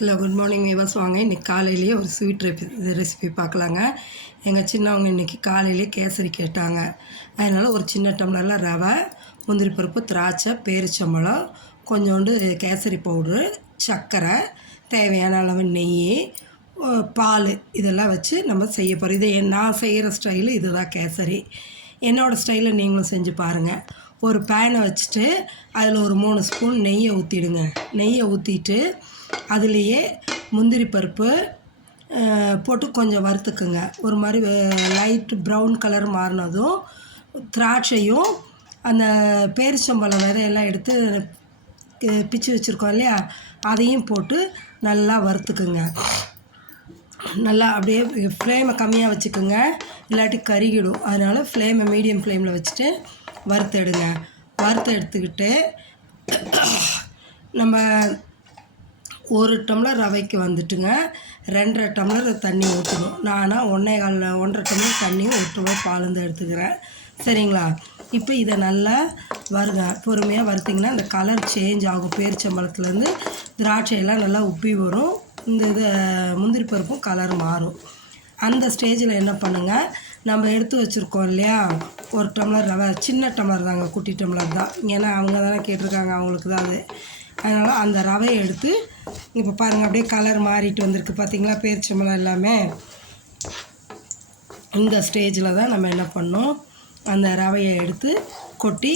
Hello good morning viewers. வாங்க இன்றைக்கி காலையிலேயே ஒரு ஸ்வீட் ரெசிபி பார்க்கலாங்க. எங்கள் சின்னவங்க இன்றைக்கி காலையிலேயே கேசரி கேட்டாங்க. அதனால் ஒரு சின்ன டம்ளரில் ரவை, முந்திரி பருப்பு, திராட்சை, பேரிச்சம்பழம், கொஞ்சோண்டு கேசரி பவுட்ரு, சர்க்கரை, தேவையான அளவு நெய், பால் இதெல்லாம் வச்சு நம்ம செய்ய போகிறோம். இது நான் செய்கிற ஸ்டைலு இது தான் கேசரி. என்னோடய ஸ்டைலில் நீங்களும் செஞ்சு பாருங்கள். ஒரு பேனை வச்சுட்டு அதில் ஒரு 3 ஸ்பூன் நெய்யை ஊற்றிடுங்க. நெய்யை ஊற்றிட்டு அதுலேயே முந்திரி பருப்பு போட்டு கொஞ்சம் வறுத்துக்குங்க. ஒரு மாதிரி லைட் ப்ரௌன் கலர் மாறினதும் திராட்சையும் அந்த பேரிச்சம்பழம் விதையெல்லாம் எடுத்து பிச்சு வச்சுருக்கோம் இல்லையா, அதையும் போட்டு நல்லா வறுத்துக்குங்க. நல்லா அப்படியே ஃப்ளேமை கம்மியாக வச்சுக்கோங்க, இல்லாட்டி கருகிடும். அதனால் ஃப்ளேமை மீடியம் ஃப்ளேமில் வச்சுட்டு வறுத்து எடுத்துக்கிட்டு நம்ம 1 டம்ளர் ரவைக்கு வந்துட்டுங்க 2.5 டம்ளர் தண்ணி ஊற்றணும். நானாக 1.5 டம்ளர் தண்ணியும் 1 டம்ளர் பாலுந்து எடுத்துக்கிறேன். சரிங்களா? இப்போ இதை நல்லா பொறுமையாக வறுத்திங்கன்னா அந்த கலர் சேஞ்ச் ஆகும். பேரிச்சம்பழத்துலேருந்து திராட்சையெல்லாம் நல்லா உப்பி வரும். இது முந்திரி பருப்பும் கலர் மாறும். அந்த ஸ்டேஜில் என்ன பண்ணுங்கள், நம்ம எடுத்து வச்சுருக்கோம் இல்லையா 1 டம்ளர் ரவை, சின்ன டம்ளர் தாங்க, குட்டி டம்ளர் தான். ஏன்னா அவங்க தானே கேட்டிருக்காங்க, அவங்களுக்கு தான் அது. அதனால் அந்த ரவையை எடுத்து இப்போ பாருங்கள், அப்படியே கலர் மாறிட்டு வந்திருக்கு பார்த்தீங்களா, பேரிச்சம்பழம் எல்லாமே. இந்த ஸ்டேஜில் தான் நம்ம என்ன பண்ணோம், அந்த ரவையை எடுத்து கொட்டி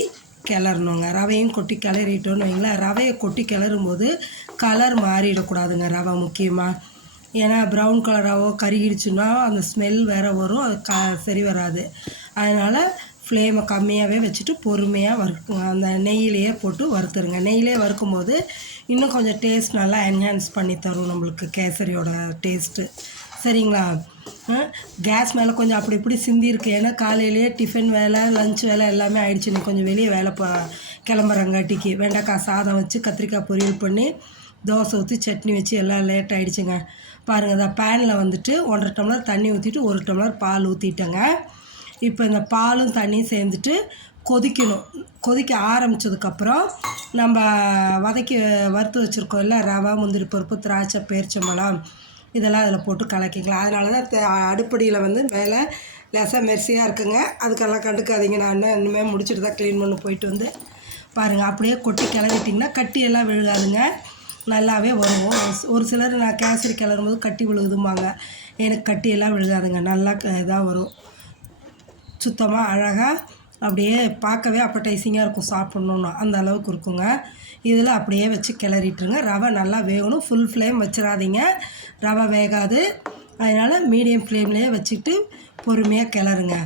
கிளறணுங்க. ரவையும் கொட்டி கிளறிட்டோன்னு வைங்களேன். ரவையை கொட்டி கிளறும்போது கலர் மாறிடக்கூடாதுங்க ரவை முக்கியமாக. ஏன்னா ப்ரௌன் கலராகவோ கருகிடுச்சுன்னா அந்த ஸ்மெல் வேறு வரும், அது சரி வராது. அதனால் ஃப்ளேமை கம்மியாகவே வச்சுட்டு பொறுமையாக வறுக்குங்க. அந்த நெய்யிலையே போட்டு வறுத்துருங்க. நெய்யிலே வறுக்கும்போது இன்னும் கொஞ்சம் டேஸ்ட் நல்லா என்ஹான்ஸ் பண்ணி தரும் நம்மளுக்கு கேசரியோட டேஸ்ட்டு. சரிங்களா? கேஸ் மேலே கொஞ்சம் அப்படி இப்படி சிந்திருக்கு. ஏன்னா காலையிலேயே டிஃபன் வேலை, லஞ்ச் வேலை எல்லாமே ஆயிடுச்சு. இன்னும் கொஞ்சம் வெளியே வேலை கிளம்புறங்காட்டிக்கு வெண்டைக்காய் சாதம் வச்சு கத்திரிக்காய் பொரியல் பண்ணி தோசை ஊற்றி சட்னி வச்சு எல்லாம் லேட் ஆகிடுச்சுங்க. பாருங்கள், இந்த பேனில் வந்துட்டு 1.5 டம்ளர் தண்ணி ஊற்றிட்டு 1 டம்ளர் பால் ஊற்றிட்டேங்க. இப்போ இந்த பாலும் தண்ணியும் சேர்ந்துட்டு கொதிக்கணும். கொதிக்க ஆரம்பித்ததுக்கப்புறம் நம்ம வறுத்து வச்சுருக்கோம் இல்லை, ரவை, முந்திரி பருப்பு, திராட்சை, பேரிச்சம்பழம் இதெல்லாம் அதில் போட்டு கலக்கிக்கலாம். அதனால தான் அடுப்படியில் வந்து மேலே லேசாக மெர்சியாக இருக்குங்க. அதுக்கெல்லாம் கண்டுக்காதீங்க. நான் இன்னுமே முடிச்சுட்டு தான் க்ளீன் பண்ணி போயிட்டு வந்து பாருங்கள். அப்படியே கொட்டி கிளறிட்டிங்கன்னா கட்டியெல்லாம் விழுகாதுங்க, நல்லாவே வரும். ஒரு சிலர் நான் கேசரி கிளறும்போது கட்டி விழுகுதும்பாங்க. எனக்கு கட்டியெல்லாம் விழுகாதுங்க, நல்லா இதாக வரும். சுத்தமாக அழகாக அப்படியே பார்க்கவே அப்படைசிங்காக இருக்கும், சாப்பிட்ணுன்னா அந்த அளவுக்கு இருக்குங்க. இதில் அப்படியே வச்சு கிளறிட்டுருங்க. ரவை நல்லா வேகணும். ஃபுல் ஃப்ளேம் வச்சிடாதீங்க, ரவை வேகாது. அதனால் மீடியம் ஃப்ளேம்லேயே வச்சுட்டு பொறுமையாக கிளறுங்க.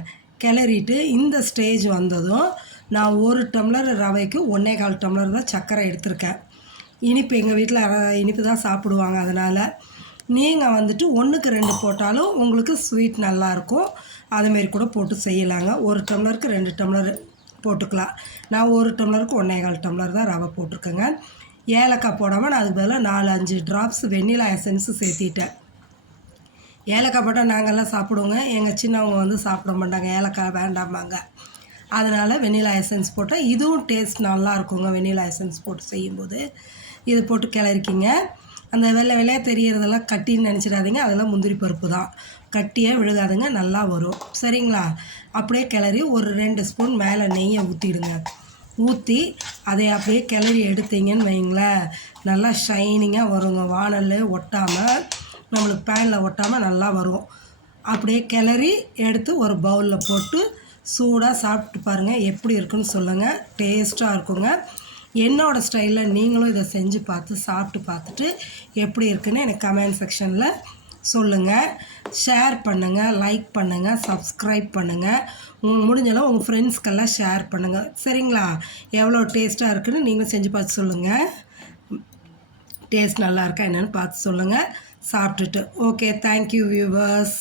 கிளறிட்டு இந்த ஸ்டேஜ் வந்ததும் நான் 1 டம்ளர் ரவைக்கு 1.25 டம்ளர் தான் சர்க்கரை எடுத்திருக்கேன். இனிப்பு எங்கள் வீட்டில் இனிப்பு தான் சாப்பிடுவாங்க. அதனால் நீங்கள் வந்துட்டு 1க்கு 2 போட்டாலும் உங்களுக்கு ஸ்வீட் நல்லாயிருக்கும். அதுமாரி கூட போட்டு செய்யலாங்க. 1 டம்ளருக்கு 2 டம்ளர் போட்டுக்கலாம். நான் 1 டம்ளருக்கு 1.25 டம்ளர் தான் ரவை போட்டிருக்கேங்க. ஏலக்காய் போடாமல் நான் அதுக்கு பதிலாக 4-5 ட்ராப்ஸ் வெண்ணிலா எசன்ஸு சேர்த்திட்டேன். ஏலக்காய் போட்டால் நாங்கள்லாம் சாப்பிடுவோங்க. எங்கள் சின்னவங்க வந்து சாப்பிட மாட்டாங்க, ஏலக்காய் வேண்டாமாங்க. அதனால் வெண்ணிலா எசன்ஸ் போட்டால் இதுவும் டேஸ்ட் நல்லா இருக்குங்க. வெண்ணிலா எசன்ஸ் போட்டு செய்யும்போது இது போட்டு கிளறிக்கிங்க. அந்த வெள்ளையாக தெரியறதெல்லாம் கட்டின்னு நினச்சிடாதீங்க, அதெல்லாம் முந்திரி பருப்பு தான், கட்டியாக விழுகாதுங்க, நல்லா வரும். சரிங்களா? அப்படியே கிளறி ஒரு 2 ஸ்பூன் மேலே நெய்யை ஊற்றிடுங்க. ஊற்றி அதை அப்படியே கிளறி எடுத்தீங்கன்னு வைங்களேன், நல்லா ஷைனிங்காக வருங்க. வானல் ஒட்டாமல், நம்மளுக்கு பேனில் ஒட்டாமல் நல்லா வரும். அப்படியே கிளறி எடுத்து ஒரு பவுலில் போட்டு சூடாக சாப்பிட்டு பாருங்கள், எப்படி இருக்குன்னு சொல்லுங்கள். டேஸ்ட்டாக இருக்குங்க. என்னோடய ஸ்டைலில் நீங்களும் இதை செஞ்சு பார்த்து சாப்பிட்டு பார்த்துட்டு எப்படி இருக்குன்னு எனக்கு கமெண்ட் செக்ஷனில் சொல்லுங்கள். ஷேர் பண்ணுங்கள், லைக் பண்ணுங்கள், சப்ஸ்கிரைப் பண்ணுங்கள். முடிஞ்சளவு உங்கள் ஃப்ரெண்ட்ஸ்க்கெல்லாம் ஷேர் பண்ணுங்கள். சரிங்களா? எவ்வளோ டேஸ்ட்டாக இருக்குன்னு நீங்களும் செஞ்சு பார்த்து சொல்லுங்கள். டேஸ்ட் நல்லா இருக்கா என்னென்னு பார்த்து சொல்லுங்கள் சாப்பிட்டுட்டு. Okay, thank you viewers.